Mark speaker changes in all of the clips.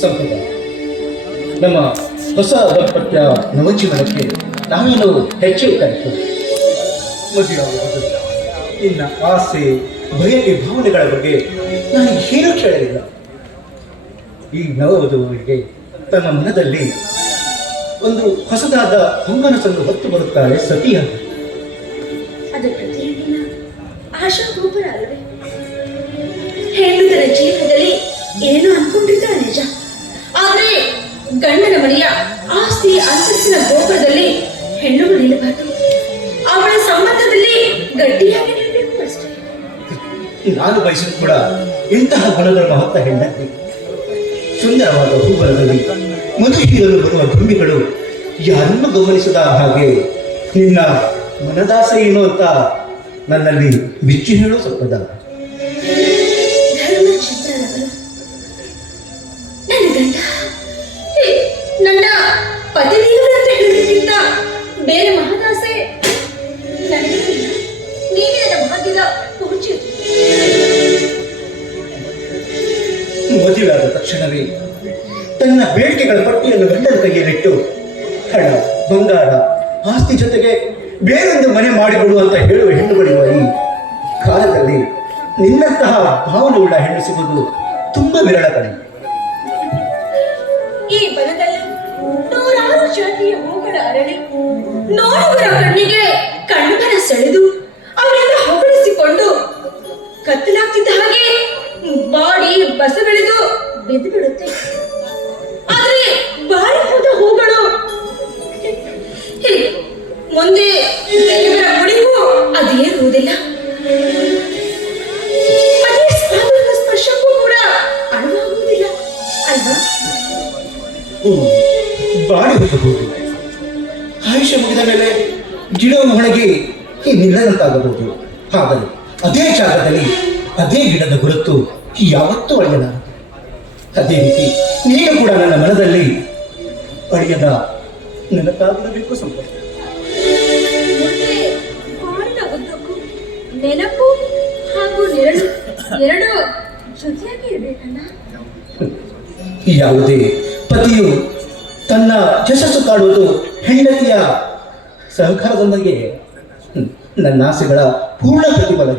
Speaker 1: ಸಂಪದ ನಮ್ಮ ಹೊಸ ದಾಂಪತ್ಯ ನವಜೀವನಕ್ಕೆ ನಾವೇನು ಹೆಚ್ಚು ಕಲಿತು ಮದುವೆಯಾಗಬಹುದು ನಿನ್ನ ಆಸೆ ಬಯಕೆ ಭಾವನೆಗಳ ಬಗ್ಗೆ ನಾನು ಏನು ಕೇಳಲಿಲ್ಲ. ಈ ನವವಧುವಿಗೆ ತನ್ನ ಮನದಲ್ಲಿ ಒಂದು ಹೊಸದಾದ ಹುಮ್ಮನಸನ್ನು ಹೊತ್ತು ಬರುತ್ತಾಳೆ ಸತಿಯ
Speaker 2: ಅದು ಪ್ರತಿದಿನ ಹೇಳುವುದರ ಜೀವನದಲ್ಲಿ ಏನು ಅನ್ಕೊಂಡಿದ್ದ ನಿಜ ಗಂಡನ ಮನೆಯ ಆಸ್ತಿ ಅಂತಸ್ತಿನ ಗೋಪುರದಲ್ಲಿ ಹೆಣ್ಣು ನಿಲ್ಲಬಾರದು. ಅವಳ ಸಂಬಂಧದಲ್ಲಿ ಗಟ್ಟಿಯಾಗಿ ನಿಲ್ಲಬೇಕು ಅಷ್ಟೇ
Speaker 1: ನಾನು ಬಯಸಿದ ಕೂಡ ಇಂತಹ ಗುಣಗಳ ಮಹತ್ವ ಹೆಂಡತಿ ಸುಂದರವಾದ ಹೂವರದಲ್ಲಿ ಮನುಷ್ಯರು ಬರುವ ಭೂಮಿಗಳು ಯಾರನ್ನು ಗಮನಿಸದ ಹಾಗೆ ನಿನ್ನ ಮನದಾಸೆ ಏನು ಅಂತ ನನ್ನಲ್ಲಿ ಬಿಚ್ಚಿ ಹೇಳೋ ಸಪ್ಪದ
Speaker 2: ಅಂತ ಹೇಳೋದಕ್ಕಿಂತ ಬೇರೆ
Speaker 1: ಮದುವೆಯಾದ ತಕ್ಷಣವೇ ತನ್ನ ಬೇಡಿಕೆಗಳ ಪಟ್ಟಿಯನ್ನು ಗಂಡನ ಕೈಯಲ್ಲಿಟ್ಟು ಹಣ ಬಂಗಾರ, ಆಸ್ತಿ ಜೊತೆಗೆ ಬೇರೊಂದು ಮನೆ ಮಾಡಿಕೊಡು ಅಂತ ಹೇಳುವ ಹೆಣ್ಣುಗಳಿರುವ ಈ ಕಾಲದಲ್ಲಿ ನಿನ್ನಂತಹ ಭಾವನೆ ಉಳ್ಳ ಹೆಣ್ಣು ಸಿಗುವುದು ತುಂಬಾ ವಿರಳ ಕಣೆ
Speaker 2: ಜಾತಿಯ ಹೂಗಳ ಅರಳಿ. ನೋಡುವರ ಕಣ್ಣಿಗೆ ಕಣ್ಣುಗಳ ಸೆಳೆದು ಅವರೆಲ್ಲ ಹೊಗಳಿಸಿಕೊಂಡು ಕತ್ತಲಾಗ್ತಿದ್ದ ಹಾಗೆ ಬಾಡಿ ಬಸಗಳಿದು ಬೆದ್ದು ಬಿಡುತ್ತೆ ಆದ್ರೆ ಬಾರಿ ಹೋದ ಹೂಗಳು. ಮುಂದೆ ದೇವರ ಗುಡಿಗೂ ಅದೇರುವುದಿಲ್ಲ ಅದೇ ಸ್ಪರ್ಶಕ್ಕೂ ಕೂಡ ಅಣ್ಣ ಅಲ್ವಾ.
Speaker 1: ಬಾಡಿ ಹೋಗಬಹುದು. ಆಯುಷ್ಯ ಮುಗಿದ ಮೇಲೆ ಗಿಡ ಒಣಗಿ ನಿಲ್ಲದಂತಾಗಬಹುದು. ಆದರೆ ಅದೇ ಜಾಗದಲ್ಲಿ ಅದೇ ಗಿಡದ ಗುರುತು ಯಾವತ್ತೂ ಅಳಿಯಲಾರದು ಅದೇ ರೀತಿ ನೀನು ಕೂಡ ನನ್ನ ಮನದಲ್ಲಿ ಅಳಿಯದ
Speaker 2: ಮುಂದೆ ಬಾಳಿನ ಉದ್ದಕ್ಕೂ ನೆನಪು ಹಾಗೂ ನೆರಳು ಎರಡು ಜೊತೆಯಾಗಿ ಇರಬೇಕಲ್ಲ?
Speaker 1: ಯಾವುದೇ ಪತಿಯು ತನ್ನ ಯಶಸ್ಸು ಕಾಡುವುದು ಹೆಂಡತಿಯ ಸಹಕಾರದೊಂದಿಗೆ. ನನ್ನ ಆಸೆಗಳ ಪೂರ್ಣ ಪ್ರತಿಫಲ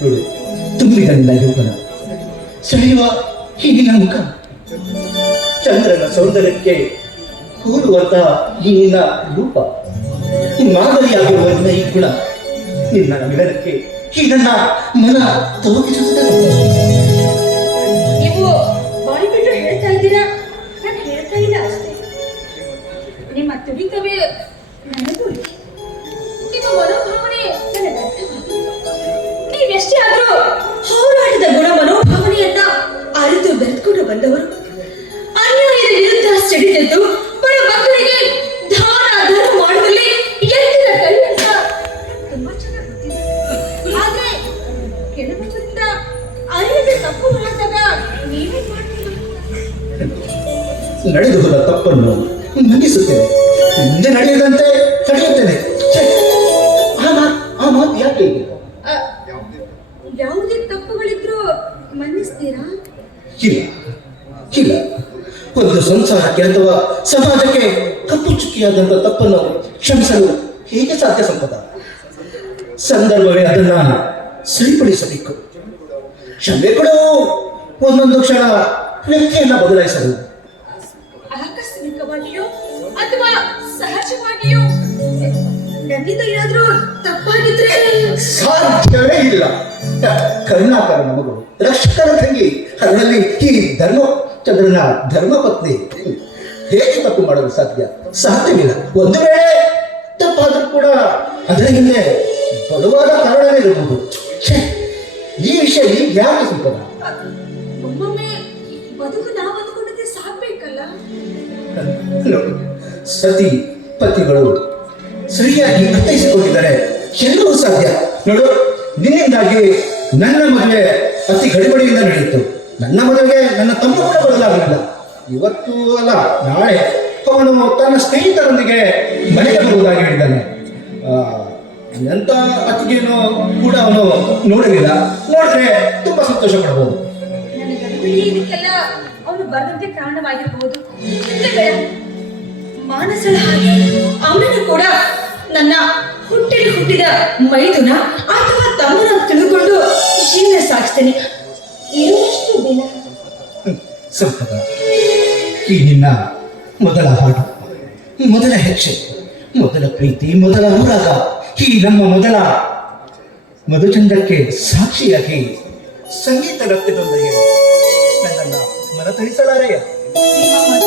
Speaker 1: ನೋಡು. ತುಂಬಿದ ನಿನ್ನ ಸೆಳೆಯುವ ಹೀಗಿನ ಮುಖ. ಚಂದ್ರನ ಸೌಂದರ್ಯಕ್ಕೆ ಕೂರುವಂತಹ ಈ ನಿನ್ನ ರೂಪ ಮಾದರಿಯಾಗಿರುವ ನಿನ್ನ ಈ ಗುಣ, ನಿನ್ನ ಮಿಲನಕ್ಕೆ ಈ ನನ್ನ ಮನ ತವಕಿಸುತ್ತದೆ
Speaker 2: ನೀವು ಹೇಳ್ತಾ ಇದ್ದೀರಾ? ತುಡಿತವೇ ನನಗೂ ಇದು ಮನೋಭಾವನೆ ಅರ್ಥವಾಗಿದೆ ನೀವೆಷ್ಟೇ ಆದ್ರೂ ಹೋರಾಟದ ಗುಣ ಮನೋಭಾವನೆಯನ್ನ ಅರಿತು ಬೆರೆದುಕೊಂಡು ಬಂದವರು, ಅನ್ಯಾಯದ ವಿರುದ್ಧ ಸಿಡಿದೆದ್ದು ಬಡ ಮಕ್ಕಳಿಗೆ ದಾನ ಧರ್ಮ ಮಾಡುವಲ್ಲಿ ತುಂಬಾ ಚೆನ್ನಾಗಿ ಅರಿಯದೆ ತಪ್ಪು ಮಾಡಿದಾಗ ಮಾಡ್ತೀರಿ?
Speaker 1: ನಡೆದು ಹೋದ ತಪ್ಪನ್ನು ಮನ್ನಿಸುತ್ತೇನೆ ಮುಂದೆ ನಡೆಯದಂತೆ ತಡೆಯುತ್ತೇನೆ. ಆ ಮಾತು ಆ ಮಾತು ಯಾಕೆ
Speaker 2: ಯಾವುದೇ ತಪ್ಪುಗಳಿದ್ರೂ ಮನ್ನಿಸ್ತೀರಾ?
Speaker 1: ಇಲ್ಲ ಇಲ್ಲ. ಒಂದು ಸಂಸಾರಕ್ಕೆ ಅಥವಾ ಸಮಾಜಕ್ಕೆ ಕಪ್ಪು ಚುಕ್ಕಿಯಾದಂಥ ತಪ್ಪನ್ನು ಕ್ಷಮಿಸಲು ಹೇಗೆ ಸಾಧ್ಯ ಸಂಪದ? ಸಂದರ್ಭವೇ ಅದನ್ನ ಸರಿಪಡಿಸಬೇಕು. ಕ್ಷಮೆ ಕೂಡ ಒಂದೊಂದು ಕ್ಷಣ ವ್ಯಕ್ತಿಯನ್ನ ಬದಲಾಯಿಸಬಹುದು
Speaker 2: ಆಕಸ್ಮಿಕವಾಗಿಯೋ ಅಥವಾ ಸಹಜವಾಗಿಯೋ? ನನ್ನಿಂದ ಏನಾದ್ರೂ ತಪ್ಪಾಗಿದ್ರೆ?
Speaker 1: ಸಾಧ್ಯವೇ ಇಲ್ಲ. ಕರುಣಾಕರ ನಮಗು. ರಕ್ಷಕನ ತಂಗಿ ಅದರಲ್ಲಿ ಈ ಧರ್ಮ ಚಂದ್ರನ ಧರ್ಮಪತ್ನಿ ಹೇಗೆ ತಪ್ಪು ಮಾಡಲು ಸಾಧ್ಯ? ಸಾಧ್ಯವಿಲ್ಲ. ಒಂದು ವೇಳೆ ತಪ್ಪಾದರೂ ಕೂಡ ಅದರ ಹಿಂದೆ ಬಲವಾದ ಕಾರಣವೇ ಇರಬಹುದು. ಛೆ, ಈ ವಿಷಯ ಈಗ ಯಾಕೆ ಸಂಪದ
Speaker 2: ಒಮ್ಮೊಮ್ಮೆ ಬದುಕು ನಾವು ಅಂದ್ಕೊಂಡಂತೆ ಸಾಕ್ಬೇಕಲ್ಲ?
Speaker 1: ಸತಿ ಪತಿಗಳು ಸರಿಯಾಗಿ ಅರ್ಥೈಸಿಕೊಂಡಿದ್ದಾರೆ. ಎಲ್ಲರೂ ಸಾಧ್ಯ. ನೋಡು, ನಿನ್ನಿಂದಾಗಿ ನನ್ನ ಮದುವೆ ಅತಿ ಗಡಿಬಡಿಯಿಂದ ನಡೆಯಿತು. ನನ್ನ ಮದುವೆಗೆ ನನ್ನ ತಮ್ಮ ಕೂಡ ಬರಲಾಗಲಿಲ್ಲ. ಇವತ್ತು ಅಲ್ಲ, ನಾಳೆ ಅವನು ತನ್ನ ಸ್ನೇಹಿತರೊಂದಿಗೆ ಮನೆಗೆ ಬರುವುದಾಗಿ ಹೇಳಿದ್ದಾನೆ. ಎಂಥ ಅತಿಗೆಯನ್ನು ಕೂಡ ಅವನು ನೋಡಲಿಲ್ಲ. ನೋಡಿದ್ರೆ ತುಂಬಾ ಸಂತೋಷ ಪಡಬಹುದು
Speaker 2: ಇದಕ್ಕೆಲ್ಲ ಅವನು ಬರದಂತೆ ಕಾರಣವಾಗಿರಬಹುದು ಮಾನಸಳ ಹಾಗೆ ಅವನನ್ನು ಕೂಡ ನನ್ನ ಹುಟ್ಟಿದ ಹುಟ್ಟಿದ ಮೈದುನ ಅಥವಾ ತಮ್ಮನ ತಿಳಿದುಕೊಂಡು ಜೀವನ ಸಾಗಿಸ್ತೇನೆ. ಇರುವಷ್ಟು ದಿನ
Speaker 1: ಸಂಪದ. ಈ ನಿನ್ನ ಮೊದಲ ಹಾಡು, ಮೊದಲ ಹೆಜ್ಜೆ, ಮೊದಲ ಪ್ರೀತಿ, ಮೊದಲ ಅನುರಾಗ, ಈ ನಮ್ಮ ಮೊದಲ ಮಧುಚಂದಕ್ಕೆ ಸಾಕ್ಷಿಯಾಗಿ ಸಂಗೀತ ರಕ್ತದೊಂದಿಗೆ तरी चला
Speaker 2: रे या.